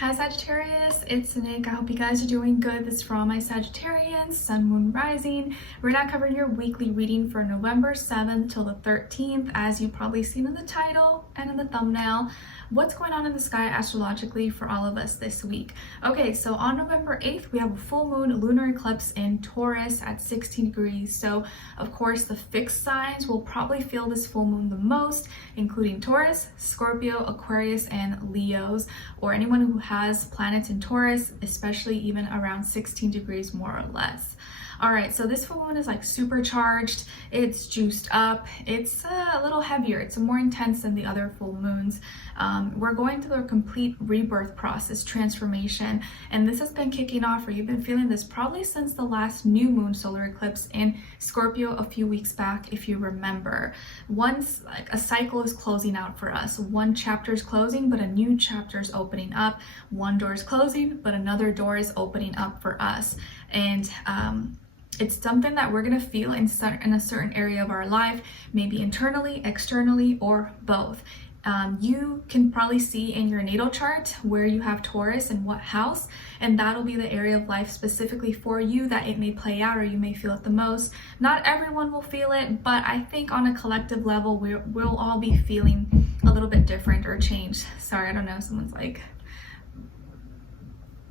Hi Sagittarius, it's Nick. I hope you guys are doing good. This is for all my Sagittarians, Sun, Moon, Rising. We're now covering your weekly reading for November 7th till the 13th, as you've probably seen in the title and in the thumbnail. What's going on in the sky astrologically for all of us this week? Okay, so on November 8th, we have a full moon lunar eclipse in Taurus at 16 degrees. So of course, the fixed signs will probably feel this full moon the most, including Taurus, Scorpio, Aquarius, and Leos, or anyone who has planets in Taurus, especially even around 16 degrees more or less. All right, so this full moon is like supercharged, it's juiced up, it's a little heavier, it's more intense than the other full moons. We're going through a complete rebirth process, transformation, and this has been kicking off, or you've been feeling this probably since the last new moon solar eclipse in Scorpio a few weeks back, if you remember. Once like a cycle is closing out for us, one chapter is closing, but a new chapter is opening up. One door is closing, but another door is opening up for us. And it's something that we're going to feel in a certain area of our life, maybe internally, externally, or both. You can probably see in your natal chart where you have Taurus and what house, and that'll be the area of life specifically for you that it may play out, or you may feel it the most. Not everyone will feel it, but I think on a collective level, we'll all be feeling a little bit different or changed. Sorry, I don't know, someone's like,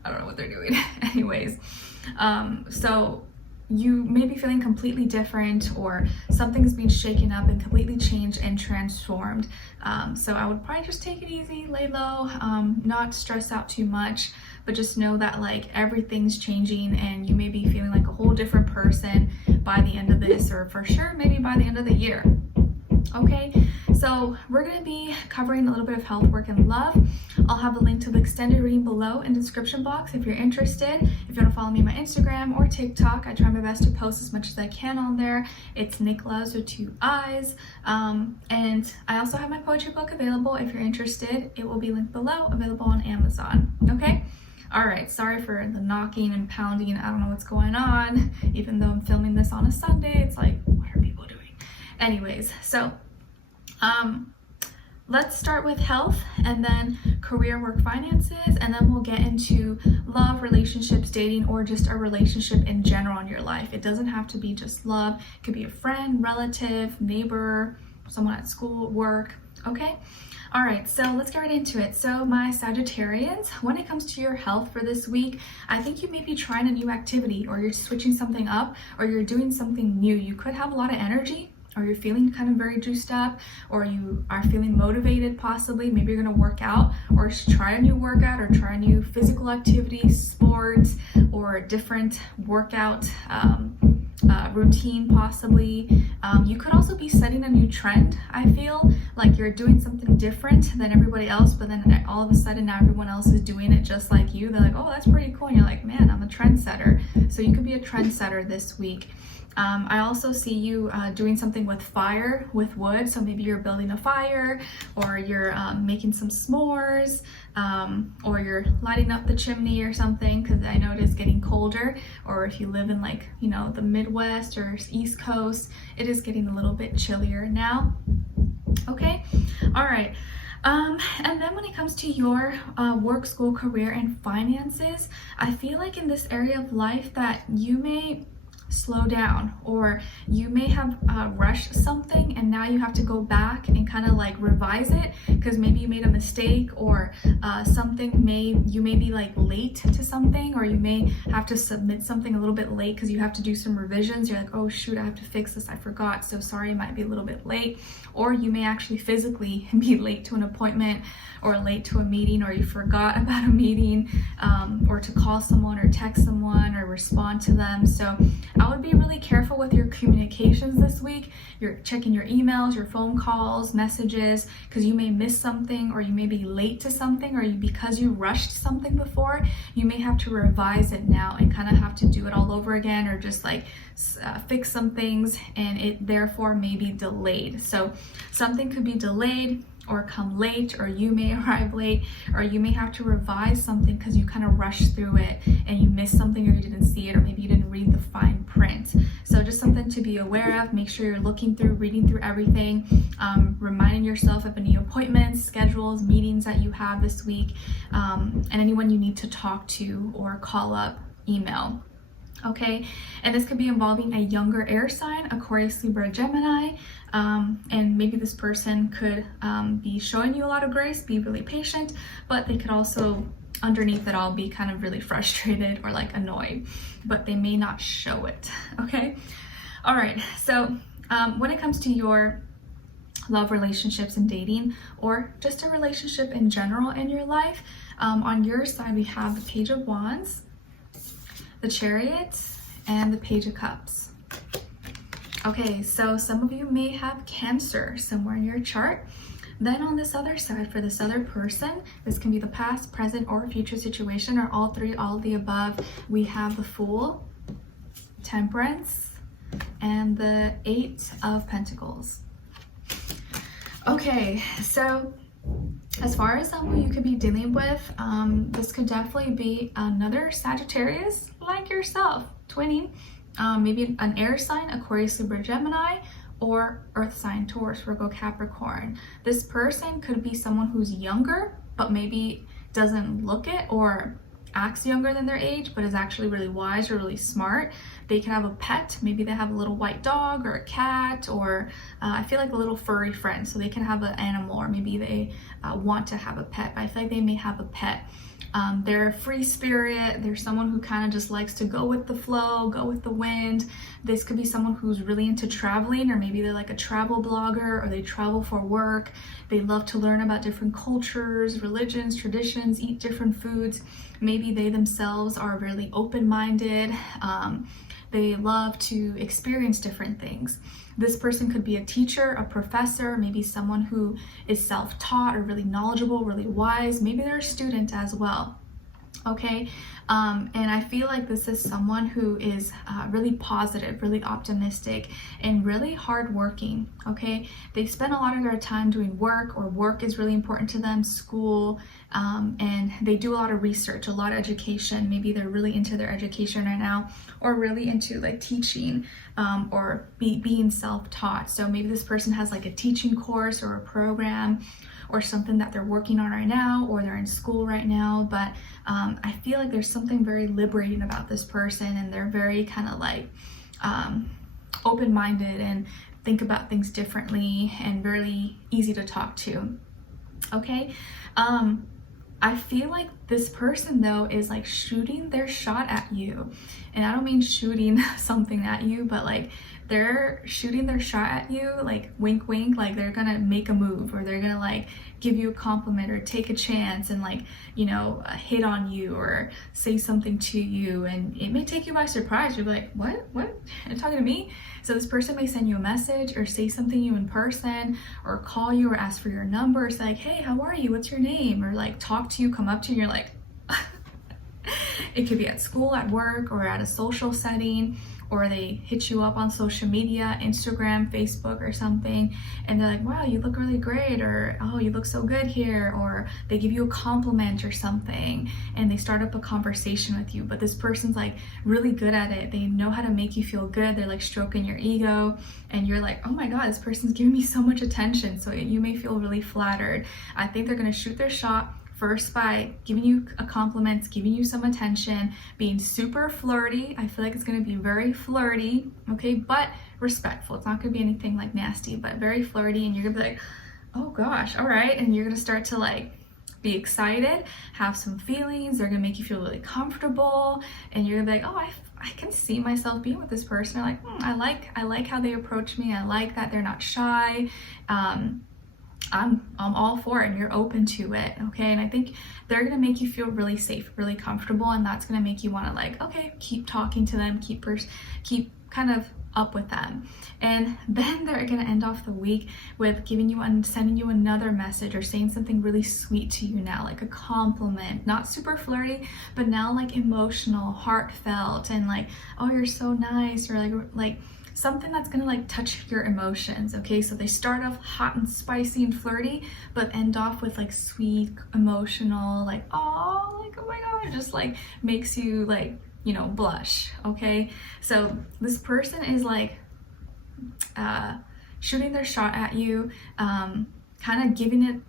I don't know what they're doing. Anyways, so you may be feeling completely different, or something's being shaken up and completely changed and transformed. So I would probably just take it easy, lay low, not stress out too much, but just know that like everything's changing and you may be feeling like a whole different person by the end of this, or for sure maybe by the end of the year. Okay, so we're going to be covering a little bit of health, work, and love. I'll have a link to the extended reading below in the description box if you're interested. If you want to follow me on my Instagram or TikTok, I try my best to post as much as I can on there. It's Nicloves with 2 eyes. And I also have my poetry book available if you're interested. It will be linked below, available on Amazon. Okay? All right, sorry for the knocking and pounding. I don't know what's going on. Even though I'm filming this on a Sunday, it's like, what are people doing? Anyways, so let's start with health, and then career, work, finances, and then we'll get into love, relationships, dating, or just a relationship in general in your life. It doesn't have to be just love. It could be a friend, relative, neighbor, someone at school, work. Okay? All right, so let's get right into it. So my Sagittarians, when it comes to your health for this week, I think you may be trying a new activity, or you're switching something up, or you're doing something new. You could have a lot of energy, or you're feeling kind of very juiced up, or you are feeling motivated possibly. Maybe you're gonna work out, or try a new workout, or try a new physical activity, sports, or a different workout routine possibly. You could also be setting a new trend. I feel like you're doing something different than everybody else, but then all of a sudden now everyone else is doing it just like you. They're like, oh, that's pretty cool. And you're like, man, I'm a trendsetter. So you could be a trendsetter this week. I also see you doing something with fire, with wood. So maybe you're building a fire, or you're making some s'mores, or you're lighting up the chimney or something, because I know it is getting colder. Or if you live in like, you know, the Midwest or East Coast, it is getting a little bit chillier now. Okay, all right. And then when it comes to your work, school, career, and finances, I feel like in this area of life that you may slow down, or you may have rushed something and now you have to go back and kind of like revise it, because maybe you made a mistake, or you may be like late to something, or you may have to submit something a little bit late because you have to do some revisions. You're like, oh shoot, I have to fix this, I forgot, so sorry, it might be a little bit late. Or you may actually physically be late to an appointment, or late to a meeting, or you forgot about a meeting, or to call someone or text someone or respond to them. So I would be really careful with your communications this week. You're checking your emails, your phone calls, messages, because you may miss something, or you may be late to something, or because you rushed something before, you may have to revise it now and kind of have to do it all over again, or just like fix some things, and it therefore may be delayed. So something could be delayed. or come late, or you may arrive late, or you may have to revise something because you kind of rushed through it and you missed something, or you didn't see it, or maybe you didn't read the fine print. So just something to be aware of. Make sure you're reading through everything, reminding yourself of any appointments, schedules, meetings that you have this week, and anyone you need to talk to or call up, email. Okay, and this could be involving a younger air sign, Aquarius, Libra, Gemini, and maybe this person could be showing you a lot of grace, be really patient, but they could also, underneath it all, be kind of really frustrated or like annoyed, but they may not show it. Okay, all right, so when it comes to your love, relationships, and dating, or just a relationship in general in your life, on your side we have the Page of Wands, the Chariot, and the Page of Cups. Okay, so some of you may have Cancer somewhere in your chart. Then on this other side, for this other person, this can be the past, present, or future situation, or all three, all of the above. We have the Fool, Temperance, and the Eight of Pentacles. Okay, so as far as who you could be dealing with, this could definitely be another Sagittarius like yourself, twinning, maybe an air sign, Aquarius, Libra, Gemini, or earth sign, Taurus, Virgo, Capricorn. This person could be someone who's younger, but maybe doesn't look it or acts younger than their age, but is actually really wise or really smart. They can have a pet. Maybe they have a little white dog or a cat, or I feel like a little furry friend. So they can have an animal, or maybe they want to have a pet, but I feel like they may have a pet. They're a free spirit. They're someone who kind of just likes to go with the flow, go with the wind. This could be someone who's really into traveling, or maybe they're like a travel blogger, or they travel for work. They love to learn about different cultures, religions, traditions, eat different foods. Maybe they themselves are really open-minded. They love to experience different things. This person could be a teacher, a professor, maybe someone who is self-taught or really knowledgeable, really wise. Maybe they're a student as well. Okay, and I feel like this is someone who is really positive, really optimistic, and really hardworking. Okay, they spend a lot of their time doing work, or work is really important to them, school, and they do a lot of research, a lot of education. Maybe they're really into their education right now, or really into like teaching, or being self-taught. So maybe this person has like a teaching course or a program, or something that they're working on right now, or they're in school right now. But I feel like there's something very liberating about this person, and they're very kind of like open-minded and think about things differently, and really easy to talk to. Okay, I feel like this person though is like shooting their shot at you, and I don't mean shooting something at you, but like they're shooting their shot at you, like wink wink, like they're gonna make a move, or they're gonna like give you a compliment, or take a chance and like, you know, hit on you, or say something to you, and it may take you by surprise. You're like, what you're talking to me? So this person may send you a message, or say something to you in person, or call you, or ask for your number. It's like, hey, how are you, what's your name? Or like talk to you, come up to you, and you're like it could be at school, at work, or at a social setting, or they hit you up on social media, Instagram, Facebook, or something, and they're like, wow, you look really great, or oh, you look so good here, or they give you a compliment or something, and they start up a conversation with you. But this person's like really good at it. They know how to make you feel good. They're like stroking your ego, and you're like, oh my god, this person's giving me so much attention. So you may feel really flattered. I think they're gonna shoot their shot first by giving you a compliment, giving you some attention, being super flirty. I feel like it's going to be very flirty, okay, but respectful. It's not going to be anything like nasty, but very flirty, and you're going to be like, oh gosh, all right, and you're going to start to like be excited, have some feelings. They're going to make you feel really comfortable, and you're going to be like, oh, I can see myself being with this person. Or like, I like how they approach me. I like that they're not shy. I'm all for it, and you're open to it, okay? And I think they're gonna make you feel really safe, really comfortable, and that's gonna make you want to like, okay, keep talking to them, keep kind of up with them. And then they're gonna end off the week with giving you and sending you another message, or saying something really sweet to you now, like a compliment, not super flirty, but now like emotional, heartfelt, and like, oh, you're so nice, or like something that's gonna like touch your emotions, okay? So they start off hot and spicy and flirty, but end off with like sweet, emotional, like, oh, like, oh my God, just like makes you like, you know, blush, okay? So this person is like shooting their shot at you, kind of giving it,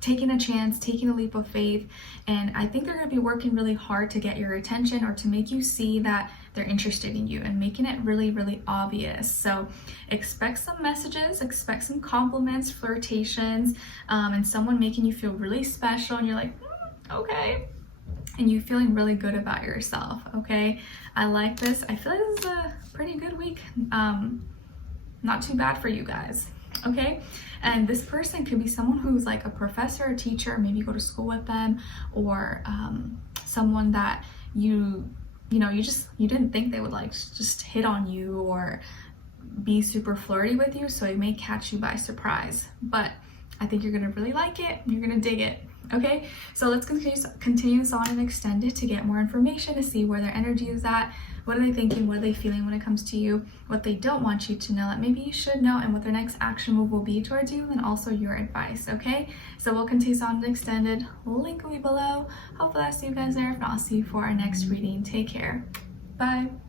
taking a chance, taking a leap of faith, and I think they're going to be working really hard to get your attention or to make you see that they're interested in you and making it really, really obvious. So expect some messages, expect some compliments, flirtations, and someone making you feel really special, and you're like, okay, and you feeling really good about yourself, okay? I like this. I feel like this is a pretty good week. Not too bad for you guys, okay? And this person could be someone who's like a professor or teacher, maybe you go to school with them, or someone that you didn't think they would like just hit on you or be super flirty with you, so it may catch you by surprise. But I think you're gonna really like it, you're gonna dig it. Okay, so let's continue this on and extend it to get more information, to see where their energy is at, what are they thinking, what are they feeling when it comes to you, what they don't want you to know that maybe you should know, and what their next action move will be towards you, and also your advice, okay? So we'll continue this on and extended, link will be below. Hopefully I'll see you guys there. If not, I'll see you for our next reading. Take care. Bye.